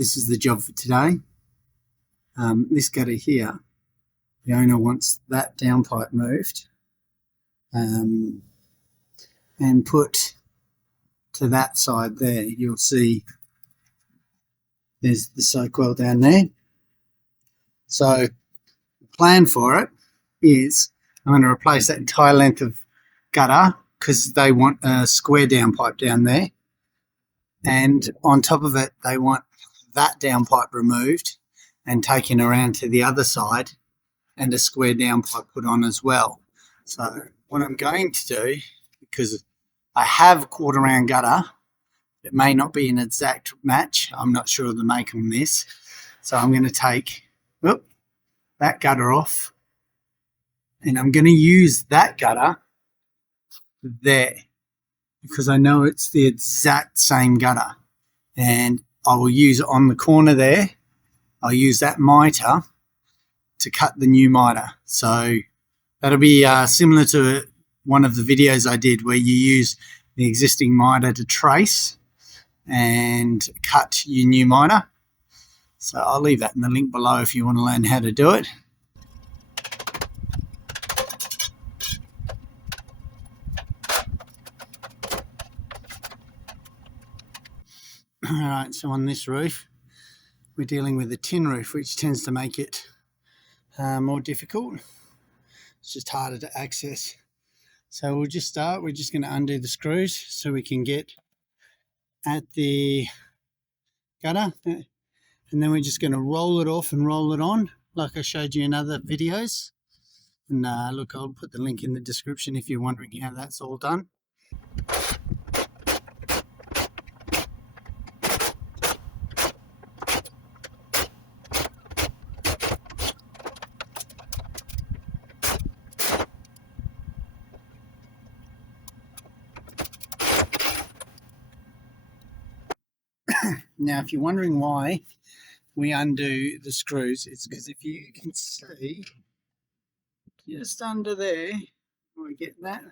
this is the job for today. This gutter here, the owner wants that downpipe moved and put to that side there. You'll see there's the soak well down there. So the plan for it is I'm going to replace that entire length of gutter because they want a square downpipe down there, and on top of it they want that downpipe removed and taken around to the other side and a square downpipe put on as well. So what I'm going to do, because I have a quarter round gutter, it may not be an exact match, I'm not sure of the make on this, so I'm going to take that gutter off and I'm going to use that gutter there because I know it's the exact same gutter, and I will use it on the corner there. I'll use that mitre to cut the new mitre. So that'll be similar to one of the videos I did where you use the existing mitre to trace and cut your new mitre. So I'll leave that in the link below if you want to learn how to do it. Alright, so on this roof we're dealing with a tin roof, which tends to make it more difficult. It's just harder to access. So we'll just start, we're just going to undo the screws so we can get at the gutter, and then we're just going to roll it off and roll it on like I showed you in other videos. And look, I'll put the link in the description if you're wondering how that's all done. Now, if you're wondering why we undo the screws, it's because if you can see just under there, am I getting that?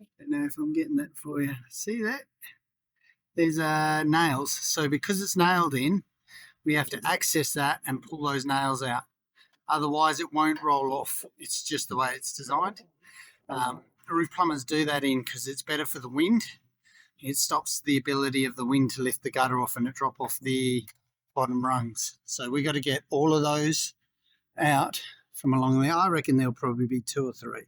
I don't know if I'm getting that for you. See that? There's nails. So because it's nailed in, we have to access that and pull those nails out. Otherwise, it won't roll off. It's just the way it's designed. Roof plumbers do that in because it's better for the wind. It stops the ability of the wind to lift the gutter off and it drop off the bottom rungs. So we got to get all of those out from along there. I reckon there'll probably be 2 or 3.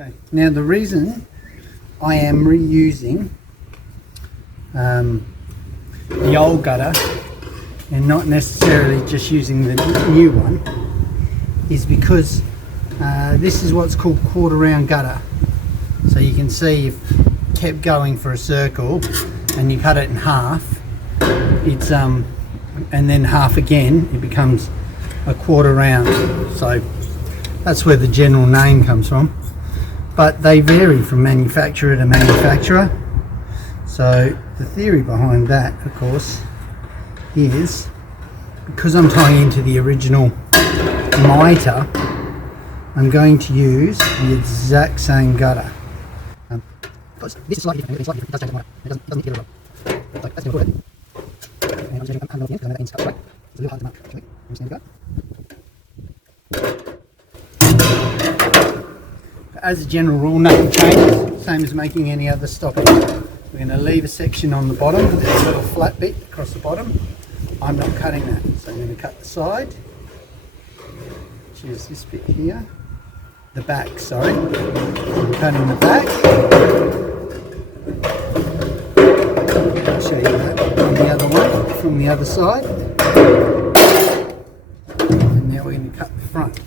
Okay. Now the reason I am reusing the old gutter and not necessarily just using the new one is because this is what's called quarter round gutter. So you can see if you kept going for a circle and you cut it in half, it's and then half again, it becomes a quarter round. So that's where the general name comes from. But they vary from manufacturer to manufacturer. So the theory behind that, of course, is because I'm tying into the original mitre, I'm going to use the exact same gutter. This is slightly different. It does change the mitre. It doesn't get it wrong. So that's going to put it. And I'm just going to come over the end because I know that ends up right. It's a little hard to mark actually. I'm just going to go. as a general rule, nothing changes, same as making any other stopping. We're going to leave a section on the bottom, there's a little flat bit across the bottom. I'm not cutting that, so I'm going to cut the side, which is this bit here. The back, sorry. I'm cutting the back. I'll show you that on the other one, from the other side. And now we're going to cut the front,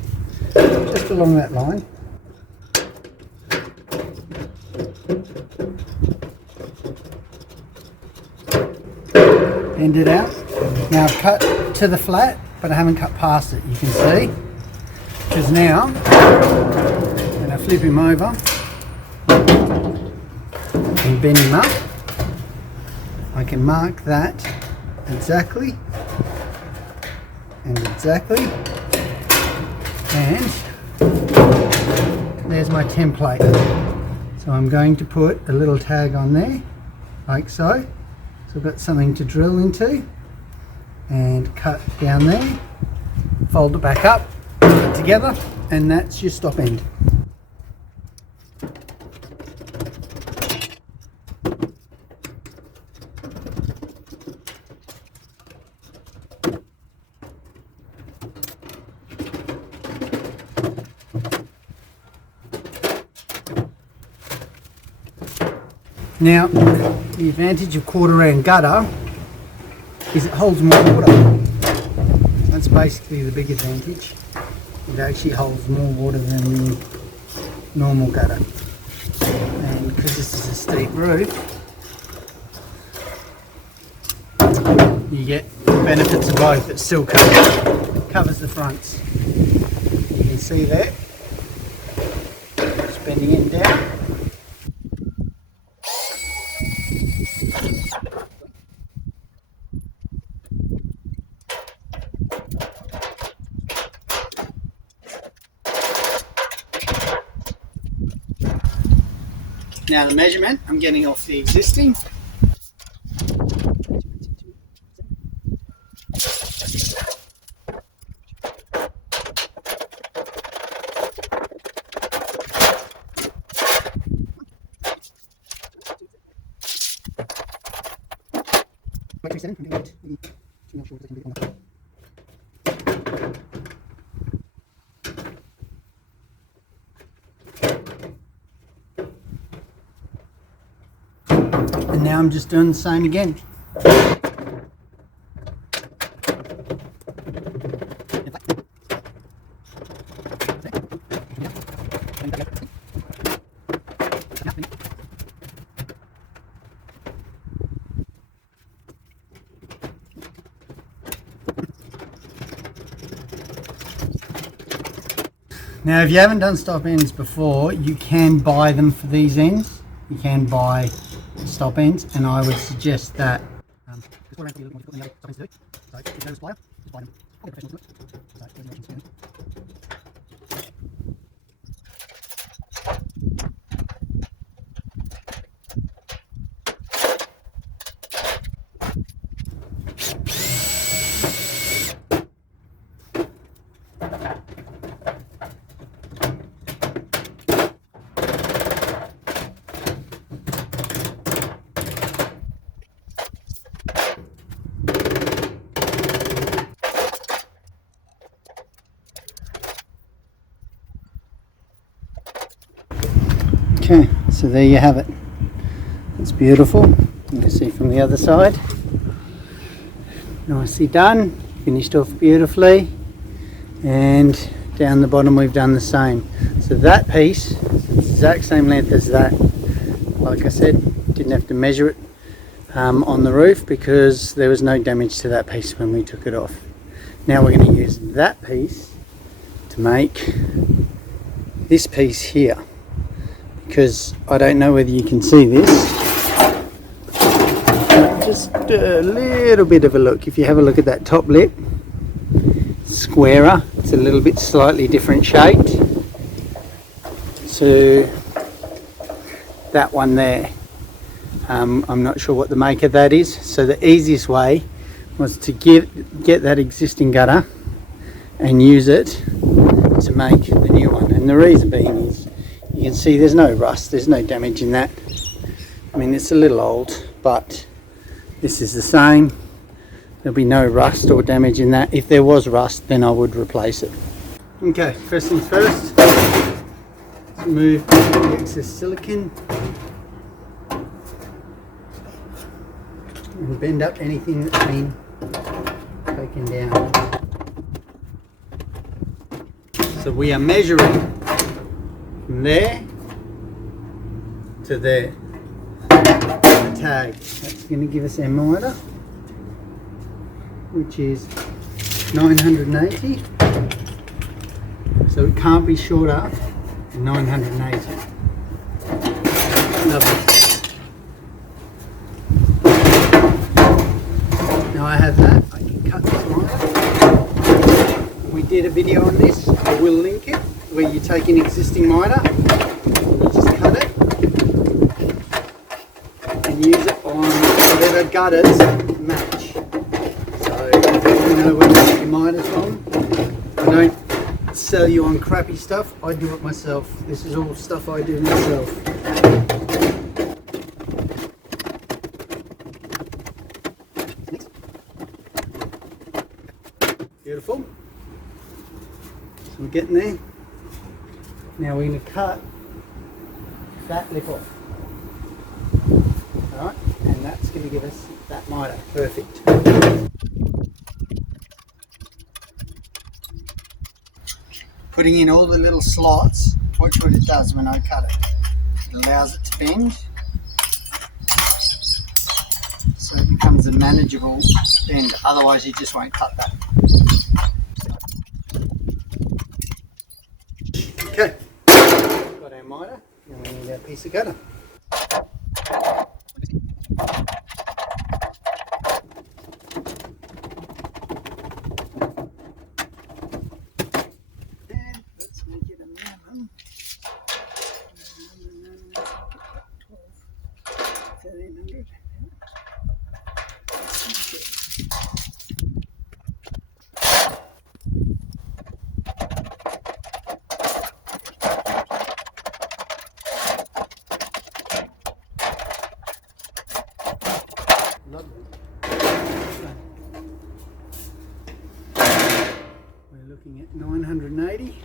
just along that line. End it out. Now I've cut to the flat, but I haven't cut past it, you can see. Because now, when I flip him over and bend him up, I can mark that exactly and exactly, and there's my template. So I'm going to put a little tag on there, like so. So I've got something to drill into, and cut down there, fold it back up, put it together, and that's your stop end. Now, the advantage of quarter round gutter is it holds more water. That's basically the big advantage. It actually holds more water than the normal gutter. And because this is a steep roof, you get the benefits of both. It still covers the fronts. You can see there, just bending it down. Now the measurement, I'm getting off the existing. And now I'm just doing the same again. Now if you haven't done stop ends before, you can buy them for these ends. You can buy stop ends, and I would suggest that okay, so there you have it. It's beautiful. You can see from the other side. Nicely done, finished off beautifully, and down the bottom we've done the same. So that piece is the exact same length as that. Like I said, didn't have to measure it on the roof because there was no damage to that piece when we took it off. Now we're going to use that piece to make this piece here. Because I don't know whether you can see this, just a little bit of a look. If you have a look at that top lip, squarer, it's a little bit slightly different shaped to that one there. I'm not sure what the make of that is, so the easiest way was to get that existing gutter and use it to make the new one. And the reason being is you can see there's no rust, there's no damage in that. I mean, it's a little old, but this is the same. There'll be no rust or damage in that. If there was rust, then I would replace it. Okay, first things first, let's remove the excess silicone and bend up anything that's been taken down. So we are measuring from there to there. The tag, that's going to give us our miter, which is 980. So it can't be shorter than 980. Lovely. Now I have that, I can cut this miter. We did a video on this, I will link it, where you take an existing miter and you just cut it and use it on whatever gutters match. So if you know where to get your miters from, I don't sell you on crappy stuff, I do it myself. This is all stuff I do myself. Beautiful. So we're getting there. Now we're going to cut that lip off. Alright, and that's going to give us that miter. Perfect. Putting in all the little slots, watch what it does when I cut it. It allows it to bend, so it becomes a manageable bend, otherwise you just won't cut that. Okay, got our miter, and we need our piece of gutter. We're looking at 980.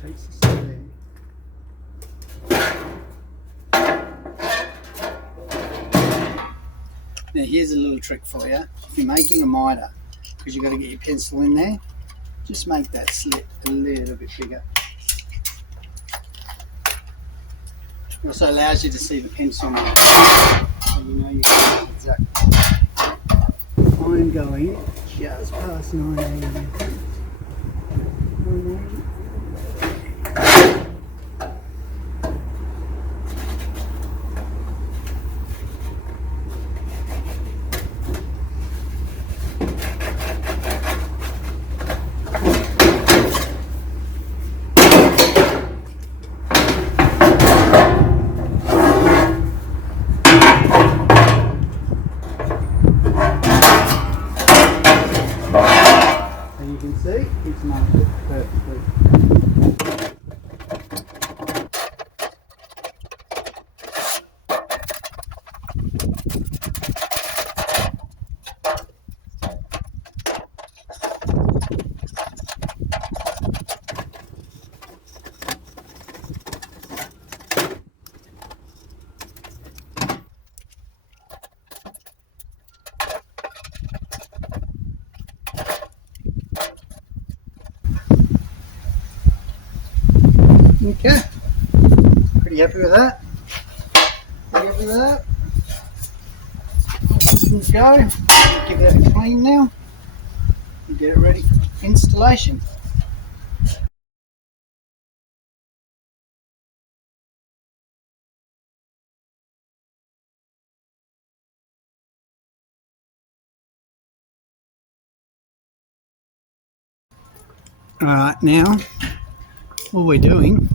Takes us to there. Now here's a little trick for you. If you're making a miter, because you've got to get your pencil in there, just make that slit a little bit bigger. It also allows you to see the pencil mark, so you know you're going exactly. I'm going just past 980. See, it's marked it perfectly. Okay, pretty happy with that. Pretty happy with that. Let's go. Give that a clean now and get it ready for installation. Alright, now all we're doing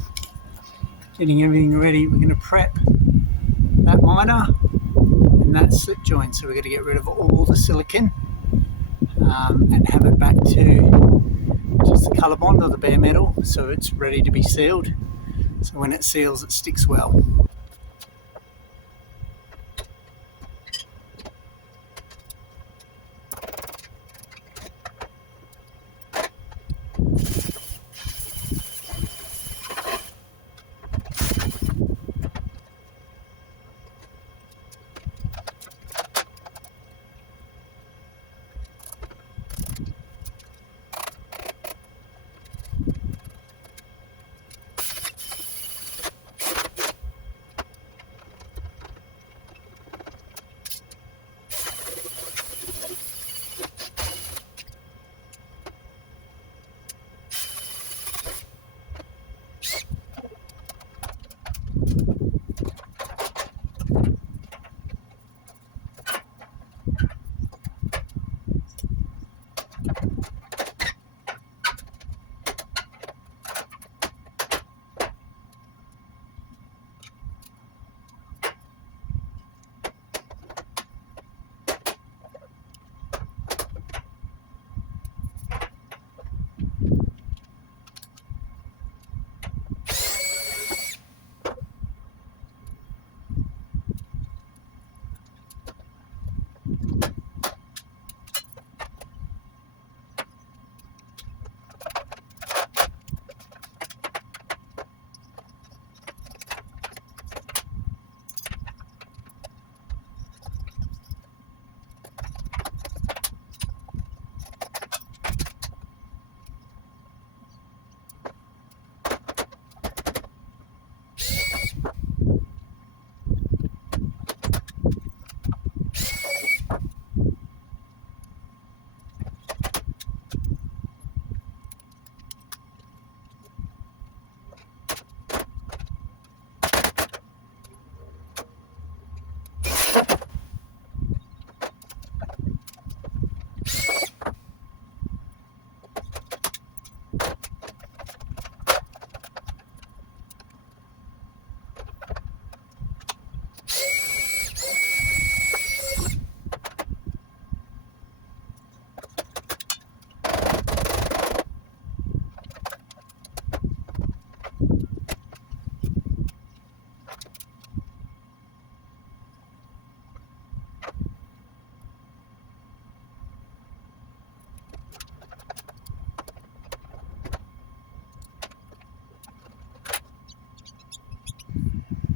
getting everything ready. We're going to prep that miter and that slip joint. So we're going to get rid of all the silicon and have it back to just the colour bond or the bare metal, so it's ready to be sealed. So when it seals, it sticks well.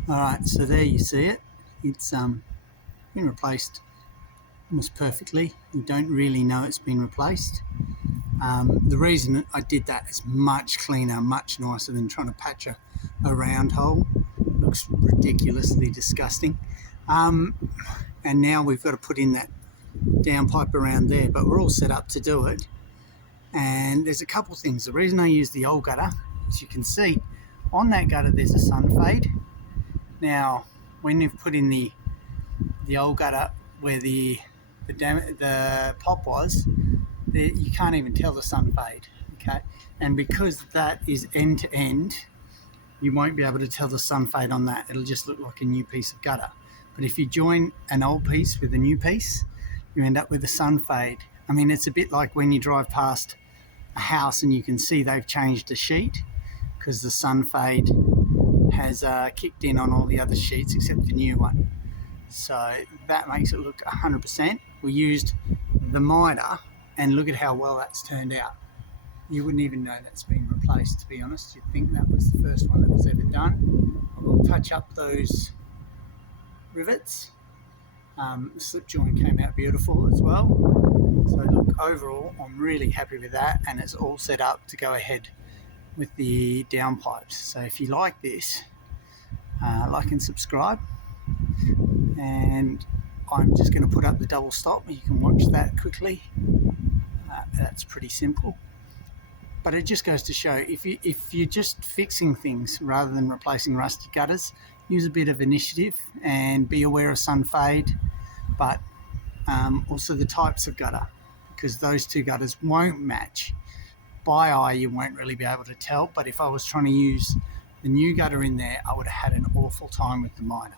Alright, so there you see it. It's been replaced almost perfectly. You don't really know it's been replaced. The reason I did that is much cleaner, much nicer than trying to patch a round hole. It looks ridiculously disgusting. And now we've got to put in that downpipe around there, but we're all set up to do it. And there's a couple things. The reason I use the old gutter, as you can see, on that gutter there's a sun fade. Now, when you've put in the old gutter where the pop was, you can't even tell the sun fade, okay? And because that is end to end, you won't be able to tell the sun fade on that. It'll just look like a new piece of gutter. But if you join an old piece with a new piece, you end up with a sun fade. I mean, it's a bit like when you drive past a house and you can see they've changed the sheet because the sun fade has kicked in on all the other sheets except the new one. So that makes it look 100%. We used the miter and look at how well that's turned out. You wouldn't even know that's been replaced, to be honest. You'd think that was the first one that was ever done. We'll touch up those rivets. The slip joint came out beautiful as well. So look, overall I'm really happy with that, and it's all set up to go ahead with the downpipes. So if you like this, like and subscribe, and I'm just going to put up the double stop. You can watch that quickly. That's pretty simple, but it just goes to show if you're just fixing things rather than replacing rusty gutters, use a bit of initiative and be aware of sun fade, but also the types of gutter, because those two gutters won't match. By eye you won't really be able to tell, but if I was trying to use the new gutter in there, I would have had an awful time with the miner.